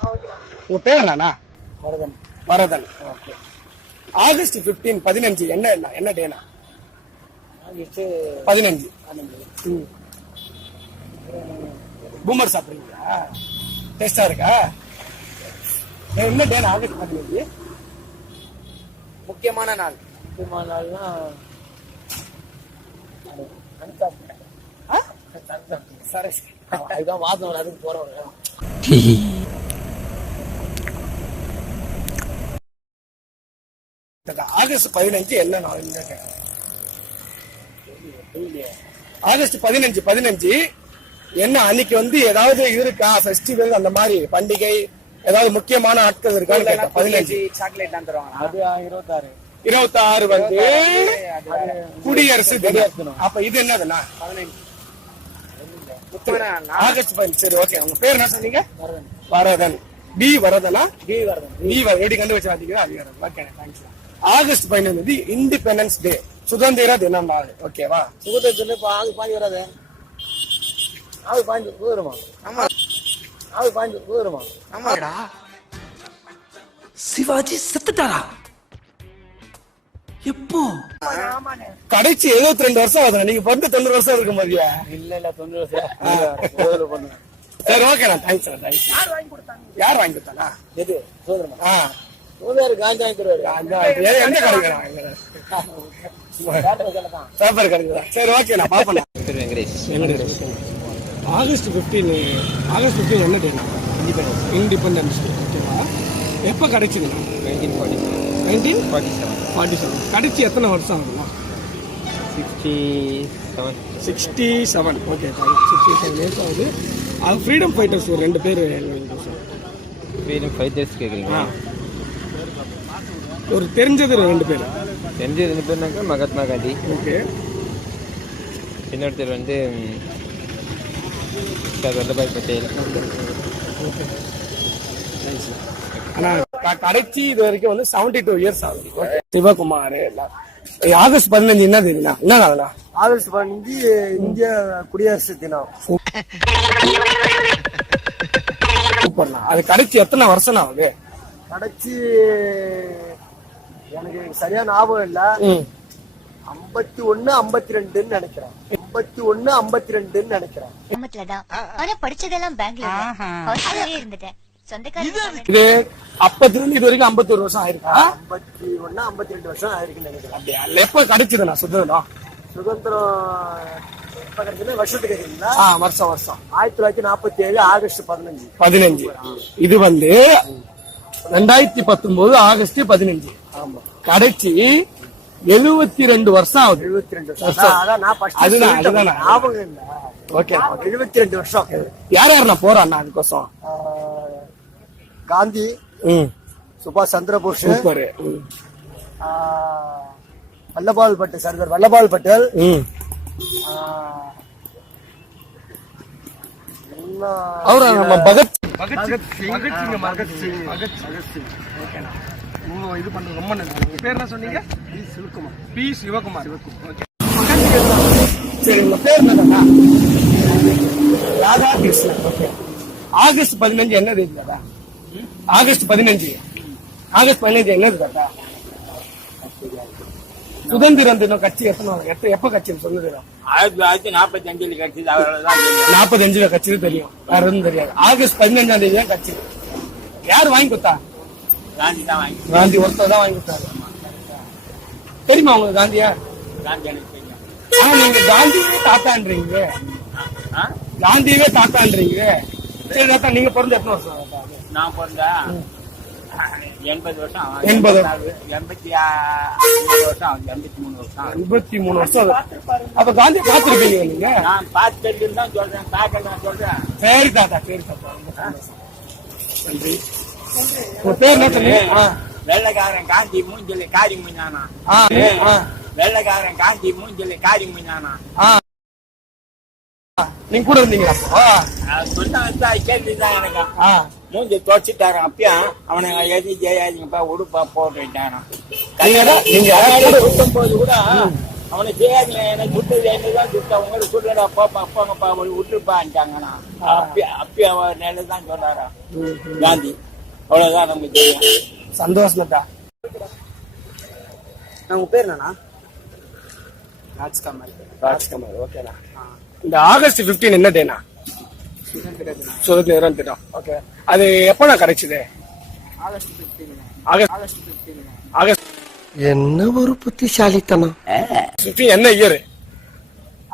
உங்க பேர் என்னண்ணா? வரதன். வரதன். ஓகே. ஆகஸ்ட் 15 15 என்ன டேனா? ஆகஸ்ட் 15. 15. பூமர் சாப்பிடுறீங்களா? டேஸ்டா இருக்கா? என்ன டேனா ஆகஸ்ட் 15? முக்கியமான நாள். முக்கியமான நாள்னா சரி, அதுதான் வாதம். அதுக்கு போறவங்க ஆகஸ்ட் 15 என்ன நாள்? ஆகஸ்ட் 15 என்ன அன்னைக்கு வந்து ஏதாவது இருக்கா ஃபெஸ்டிவல் அந்த மாதிரி பண்டிகை ஏதாவது முக்கியமான ஆட்கள் இருக்கான்னு கேட்டேன். 15 சாக்லேட் தான் தருவாங்க. அது 26. 26 வந்து குடியரசு தினம். அப்ப இது என்னதுன்னா 15 ஆகஸ்ட் 15. சரி, ஓகே. உங்க பேர் என்ன சொன்னீங்க? வரதன். பி வரதனா? பி வரதன். பி எப்படி கண்டுபிடிச்சாதீங்க. Okay, thanks. August 15 independence day, சுதந்திர தினம் நாள். ஓகேவா? சுதந்திர தினம். இப்ப ஆகு பாஞ்சு வராது. ஆகு பாஞ்சு போயிருமா? ஆமா. ஆகு பாஞ்சு போயிருமா? ஆமாடா. சிவாஜி செத்துட்டாரா? எப்போ? கடைசி 72 வருஷம் ஆகுது. நீங்க பிறந்து 90 வருஷம் இருக்கு மாதிரியா? இல்ல 90 வருஷம் பண்ணுவேன். சரி, ஓகேண்ணா. தேங்க்ஸ். யார் வாங்கி கொடுத்தானா? எது சுதந்திரமா? ஆ, சுதந்திர காந்தி வாங்கி தருவாரு. எந்த கிடைக்கிறான்? பேப்பர் கிடைக்குதா? சரி, ஓகே. நான் பாப்பேன். வெங்கடேஷ். ஆகஸ்ட் 15 என்ன டே? Independence day. ஓகேவா? எப்ப கிடைச்சிங்கண்ணா? 1947. கடைசி எத்தனை வருஷம் ஆகுதுண்ணா? 67. ஓகே, 67 இயர்ஸ் ஆகுது. அது ஃப்ரீடம் ஃபைட்டர்ஸ் ஒரு 2 பேர். ஃப்ரீடம் ஃபைட்டர்ஸ் கேட்குறீங்களா? ஒரு தெரிஞ்சது 2 பேர். தெரிஞ்சது 2 பேர்னாக்கா மகாத்மா காந்தி. ஓகே. இன்னொருத்தர் வந்து சர்தார் வல்லபாய் பட்டேல். ஓகே, ஆனால் கடைசி இது வரைக்கும் வந்து 72 இயர்ஸ் ஆகுது. சிவகுமார். ஆகஸ்ட் 15 என்ன தெரியுமா? என்ன நாளா? ஆகஸ்ட் 15 இந்திய குடியரசு தினம். சூப்பர்ண்ணா. அது கடைசி எத்தனை வருஷம் ஆகுது? கடைசி எனக்கு சரியா ஞாபகம் இல்ல. 51 52 நினைக்கிறேன். 51 52 நினைக்கிறேன். ஆனா படிச்சதெல்லாம் பெங்களூர்ல இருந்துட்டேன். இது அப்பத்திலிருந்து இது வரைக்கும் 51 வருஷம் ஆயிருக்கா? 51 52 வருஷம் ஆயிருக்குன்னு நினைக்கிறேன். அப்படியா? எப்ப கிடைச்சதுண்ணா சுதந்திரம்? சுதந்திரம் எப்ப கிடைச்சது? வருஷத்துக்கு கேக்குறீங்களா? வருஷம் 1947 ஆகஸ்ட் 15. இது வந்து 2019 ஆகஸ்ட் 15. ஆமா. கடைசி 72 வருஷம் ஆகுது. 72 வருஷம். அதான் நான் ஃபர்ஸ்ட் அதுதான் ஞாபகம் இல்ல. ஓகே. 72 வருஷம். யார் போறாண்ணா அதுக்கோசம்? காந்தி, சுபாஷ் சந்திர போஸ், சூப்பர். வல்லபாய் பட்டேல், சர்தார் வல்லபாய் பட்டேல், அவரா நம்ம பகத் சிங். இது பண்ண ரொம்ப நன்றி. பேர் என்ன சொன்னீங்க? பி சிவகுமார். சரி, உங்க பேர் என்னடா? ராதாகிருஷ்ணன். ஓகே. ஆகஸ்ட் 15 என்ன தெரியுதா? ஆகஸ்ட் 15 என்னது தாத்தா? சுதந்திரம் தினம் கட்சி எப்ப கட்சி சுதந்திரம்? 1945 கட்சி. 45 கட்சி தெரியும், வேற எதுவும் தெரியாது. ஆகஸ்ட் 15ஆம் தேதி தான் கட்சி. யார் வாங்கி கொடுத்தா? காந்தி தான் வாங்கி. காந்தி ஒருத்தர் தான் வாங்கி கொடுத்தாரு. தெரியுமா உங்களுக்கு காந்தியா? காந்தி எனக்கு தெரியும். ஆனா நீங்க காந்தியவே தாத்தான்றீங்க. காந்தியவே தாத்தான்றீங்க. சரி தாத்தா, நீங்க பிறந்த எத்தனை வருஷம்? நான் பிறந்தா 80 வருஷம். 83 வருஷம். 83 வருஷம். அப்ப காந்தி காத்திருப்பீங்க நீங்க? நான் பார்த்து தெரிஞ்சுதான் சொல்றேன். பார்க்கலாம் சொல்றேன். சரி தாத்தா. நன்றி. உங்க பேர் என்ன தெரியும்? வெள்ளைக்காரன் காந்தி மூஞ்சலி காரி முன்னானா. வெள்ளைக்காரன் காந்தி மூஞ்சலி காரி முன்னானா. நீங்க கூட இருந்தீங்களா? சொன்ன கேள்விதான் எனக்கு. மூஞ்சி தொடச்சிட்டாரு. அப்பயா அவனை எழுதி ஜெயாதிங்கப்பா உடுப்பா போட்டுட்டாரான். 19 கூட அவனை செய்யாதீங்க, எனக்கு சுட்டது என்னதான் சுட்டா உங்களுக்கு சுடுறா போங்கப்பா விட்டுருப்பான்ட்டாங்கண்ணா. அப்பயும் அவர் நேரம் சொன்னாரா காந்தி. அவ்வளவுதான் நமக்கு தெரியும். சந்தோஷம்டா. உங்க பேர் என்னண்ணா? ராஜ்கமல். ஓகேண்ணா. இந்த ஆகஸ்ட் 15 என்ன டேனா? சுதந்திர தினம். ஓகே. அது எப்பண்ணா கிடைச்சது? ஆகஸ்ட் என்ன ஒரு புத்திசாலித்தனம். 15 என்ன இயர்?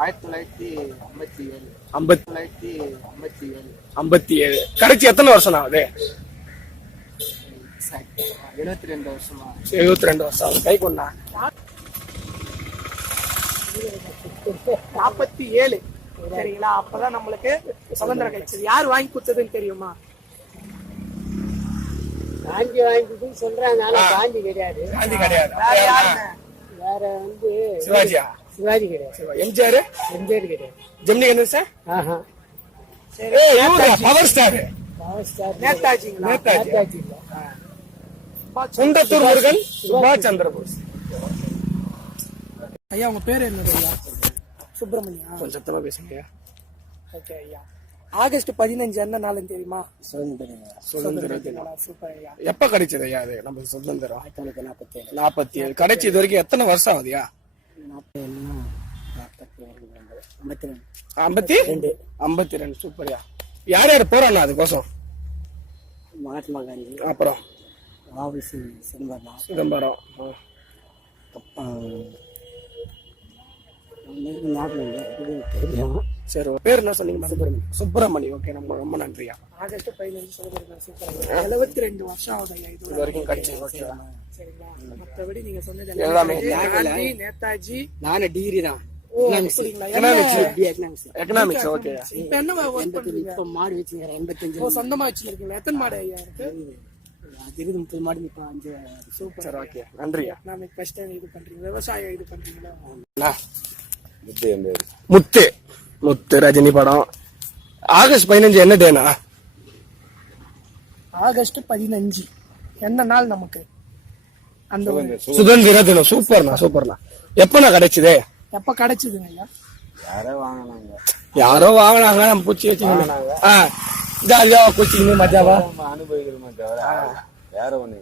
1957. 57. கிடைச்சி எத்தனை வருஷம் ஆகுது? 72 வருஷமா? 72 வருஷம் ஆகுது. கை கொண்டா 47. சரிங்களா? அப்பதான் நம்மளுக்கு சுதந்திரம் கிடைச்சது. யார் வாங்கி கொடுத்ததுன்னு தெரியுமா? காந்தி வாங்கி கொடுத்துன்னு சொல்றாங்க. ஆனா காந்தி கிடையாது. காந்தி கிடையாது. வேற யாருங்க? வேற சிவாஜியா? சிவாஜி கிடையாது. எம்ஜிஆர்? எம்ஜிஆர் கிடையாது. ஜெமினி கணேசன்? ஆஹா. சரி, பவர் ஸ்டார் பவர் ஸ்டார் நேதாஜிங்களா? நேதாஜி இல்ல. குண்டத்தூர் முருகன், சுபாஷ் சந்திர போஸ். ஐயா உங்க பேரு என்னது ஐயா? சுப்பிரமணியா? கொஞ்சம் சத்தமா பேசுங்க. ஓகே ஐயா. ஆகஸ்ட் 15 என்ன நாளுன்னு தெரியுமா? சுதந்திர தினம். சூப்பர் ஐயா. எப்ப கிடைச்சது ஐயா அது நம்ம சுதந்திரம்? 1947. 47. கிடைச்சி இது வரைக்கும் எத்தனை வருஷம் ஆகுதுயா? 52. சூப்பர்யா. யார் யார் போறாண்ணா அதுக்கோசம்? மகாத்மா காந்தி, அப்புறம் வாவுசி சிதம்பரம். தெரியும். சரி, பேர் என்ன சொன்னீங்க? சுப்பிரமணி. ஓகே, நம்ம ரொம்ப நன்றியா. ஆகஸ்ட் 15 சுதந்திரம். சூப்பர். 72 வருஷம் ஆகுது ஐயா இது வரைக்கும் கிடைச்சி. ஓகேவா? சரிங்களா? மற்றபடி நீங்க சொன்னது எல்லாமே காந்தி, நேதாஜி. நானும் டிகிரி தான். அப்படிங்களா? எக்கனாமிக்ஸ். ஓகே. இப்ப என்ன work பண்றீங்க? இப்ப மாடு வச்சுக்கிறேன். 85. சொந்தமா வச்சிருக்கீங்களா? எத்தனை மாடு ஐயா இருக்கு? 30 மாடு. இப்ப 5. சூப்பர். சரி, ஓகே, நன்றியா. எக்கனாமிக் ஃபர்ஸ்ட் டைம் இது பண்றீங்க, விவசாயம் இது பண்றீங்களா? முத்து ரஜினி படம். ஆகஸ்ட் 15 என்ன டேனா? ஆகஸ்ட் 15 என்ன நாள் நமக்கு? அந்த சுதந்திர தினம். சூப்பர்ண்ணா. எப்பண்ணா கிடைச்சது? எப்ப கிடைச்சதுங்க ஐயா? யாரோ வாங்கினாங்க, நம்ம பூச்சி வச்சுக்கணும். ஜாலியா பூச்சிக்கணும், மஜாவா அனுபவிக்கிறோமே தவிர வேற ஒண்ணு.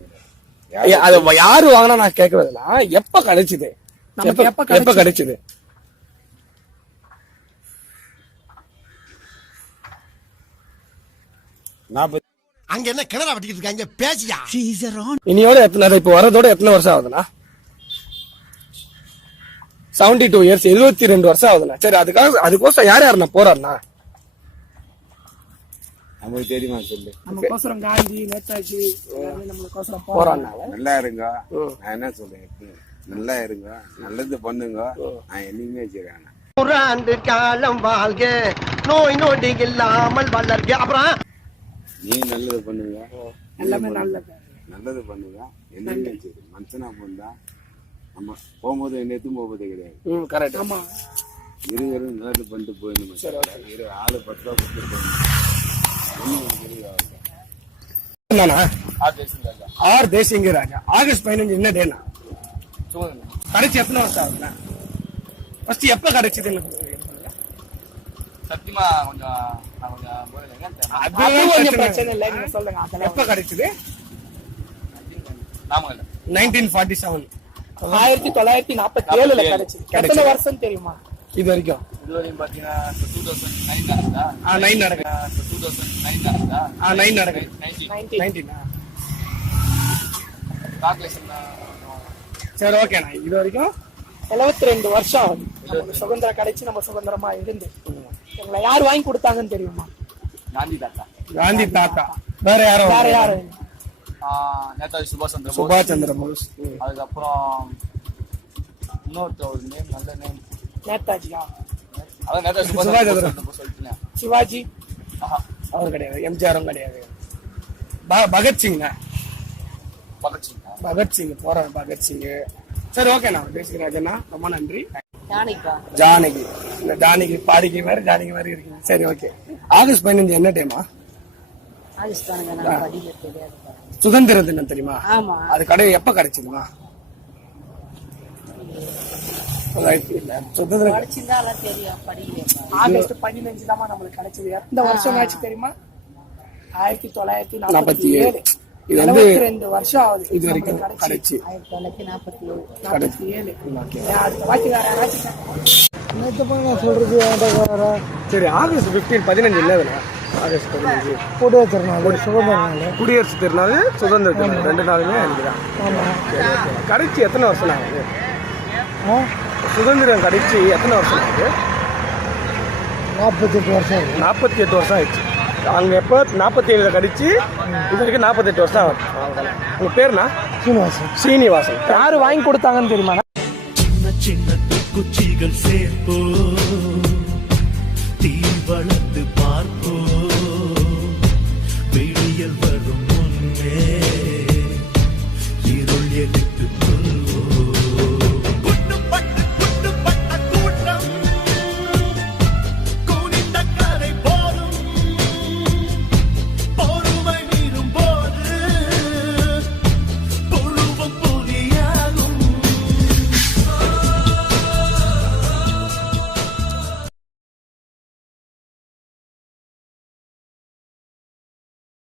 அது யாரு வாங்கினா நான் கேட்கறதுனா எப்ப கிடைச்சது? நமக்கு எப்ப கிடைச்சது? அங்க என்ன கிணறு வெட்டிக்கிட்டு இருக்காங்க? பேசியா இனியோட எத்தனை, இப்ப வரதோட எத்தனை வருஷம் ஆகுதுண்ணா? 72 இயர்ஸ். 72 வருஷம் ஆகுதுண்ணா. சரி, அதுக்கோசம் யார் யாருண்ணா போறாருண்ணா? நமக்கு தெரியுமா சொல்லு. நமக்கோசரம் காந்தி, நேதாஜி எல்லாமே நம்மளுக்கோசரம் போறாருண்ணா. நல்லா இருங்க. நான் என்ன சொல்றேன், நல்லா இருங்க, நல்லது பண்ணுங்க. நான் என்னைக்குமே வச்சிருக்கேன். 100 ஆண்டு காலம் வாழ்க, நோய் நொடி இல்லாமல் வளர்க. அப்புறம் நீ நல்லது பண்ணுங்க, எல்லாமே நல்லது. நல்லது பண்ணுங்க. என்னைக்குமே சரி. மனுஷனா போந்தா நம்ம போகும்போது என்ன எதுவும் போகும்போது கிடையாது. கரெக்ட். ஆமா, இருவரு நல்லது பண்ணிட்டு போயிடணும். ஆளு 10 ரூபா கொடுத்து போயிடணும். ஆர் தேசிங்க ராஜா. ஆகஸ்ட் 15 என்ன டேனா? கிடைச்சி எத்தனை வருஷம் ஆகுதுண்ணா? ஃபர்ஸ்ட் எப்ப கிடைச்சது? சத்தியமா கொஞ்சம் அது கொஞ்சம் பிரச்சனை இல்லை, நீங்க சொல்லுங்க. அதெல்லாம் எப்ப கிடைச்சது? நாமக்கல் 1947. 1947 கிடைச்சது. எத்தனை வருஷம் தெரியுமா? இது வரைக்கும் பாத்தீங்கன்னா 2009 நடக்குதா? 9 நடக்குது. 2009 நடக்குதா? 9 நடக்குது. 19. 19. கால்குலேஷன். சரி, ஓகேண்ணா. இது வரைக்கும் 72 வருஷம் ஆகுது நமக்கு சுதந்திரம் கிடைச்சு, நம்ம சுதந்திரமா இருந்து. எங்களை யார் வாங்கி கொடுத்தாங்கன்னு தெரியுமா? காந்தி தாத்தா. காந்தி தாத்தா. வேற யாரும்? வேற யாரு? நேதாஜி சுபாஷ் சந்திர போஸ். சுபாஷ் சந்திர போஸ். அதுக்கப்புறம் இன்னொருத்த ஒரு நேம், நல்ல நேம். நேதாஜியா? அதான் நேதாஜி சுபாஷ் சந்திர போஸ் சொல்லிட்டேன். சிவாஜி? அவர் கிடையாது. எம்ஜிஆரும் கிடையாது. பகத்சிங்ண்ணா. பகத்சிங் போறாரு. பகத்சிங். சரி, ஓகேண்ணா. பேசுகிறாஜண்ணா, ரொம்ப நன்றி. ஜானகி. இந்த ஜானகி பாடிக்கு வேறு ஜானகி வேறு இருக்கீங்க. சரி, ஓகே. ஆகஸ்ட் 15 என்ன டைமா? சுதந்திர தினம் தெரியுமா? அது கடை எப்ப கிடைச்சதுமா? வாய்ப்பு இல்லை. சுதந்திரம் ஆகஸ்ட் 15 தான் நம்மளுக்கு கிடைச்சது. எந்த வருஷம் ஆச்சு தெரியுமா? 1947. இது வந்து 22 வருஷம் ஆகுது இது வரைக்கும் கிடைச்சி. 1947. அடுத்த வாட்டி வேற யாராச்சும் சரி, ஆகஸ்ட் 15 15 இல்லை ஆகஸ்ட் 15 குடியரசு திருநாள், சுதந்திர திருநாள் 2 நாளுமே இருக்குதான். கடைச்சி எத்தனை வருஷம் ஆகுது? சுதந்திரம் கடைச்சி எத்தனை வருஷம் ஆகுது? 48 வருஷம். 48 வருஷம் ஆயிடுச்சு. அங்கே எப்போ 47 கடிச்சு இது வரைக்கும் 48 வருஷம் ஆகுது. உங்கள் பேருண்ணா? சீனிவாசன். யாரு வாங்கி கொடுத்தாங்கன்னு தெரியுமா? சின்ன சின்ன குச்சிகள் சேர்ப்போ, தீ வளர்த்து பார்ப்போ, விடியல் வரும் முன்னே